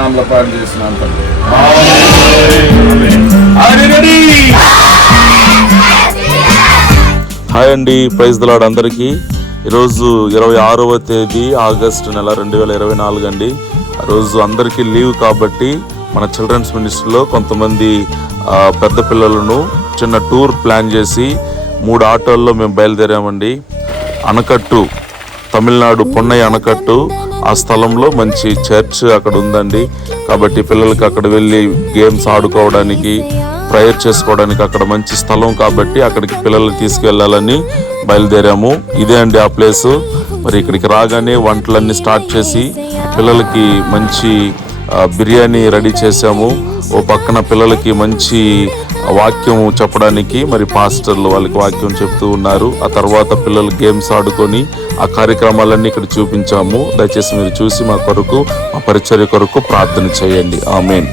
నామములో ప్రార్థన చేస్తున్నాను తండ్రి. హాయ్ అండి, ప్రైజ్ ది లార్డ్ అందరికీ. ఈరోజు 26వ తేదీ ఆగస్టు నెల 2024 అండి. ఆ రోజు అందరికీ లీవ్ కాబట్టి మన చిల్డ్రన్స్ మినిస్ట్రీలో కొంతమంది పెద్ద పిల్లలను చిన్న టూర్ ప్లాన్ చేసి 3 ఆటోల్లో మేము బయలుదేరామండి. అనకట్టు, తమిళనాడు పొన్నై అనకట్టు, ఆ స్థలంలో మంచి చర్చ్ అక్కడ ఉందండి. కాబట్టి పిల్లలకి అక్కడ వెళ్ళి గేమ్స్ ఆడుకోవడానికి, ప్రేయర్ చేసుకోవడానికి అక్కడ మంచి స్థలం కాబట్టి అక్కడికి పిల్లల్ని తీసుకెళ్లాలని బయలుదేరాము. ఇదే అండి ఆ ప్లేసు. మరి ఇక్కడికి రాగానే వంటలన్నీ స్టార్ట్ చేసి పిల్లలకి మంచి బిర్యానీ రెడీ చేసాము. ఓ పక్కన పిల్లలకి మంచి వాక్యం చెప్పడానికి మరి పాస్టర్లు వాళ్ళకి వాక్యం చెప్తూ ఉన్నారు. ఆ తర్వాత పిల్లలు గేమ్స్ ఆడుకొని ఆ కార్యక్రమాలన్నీ ఇక్కడ చూపించాము. దయచేసి మీరు చూసి మా కొరకు, మా పరిచర్య కొరకు ప్రార్థన చేయండి. ఆమేన్.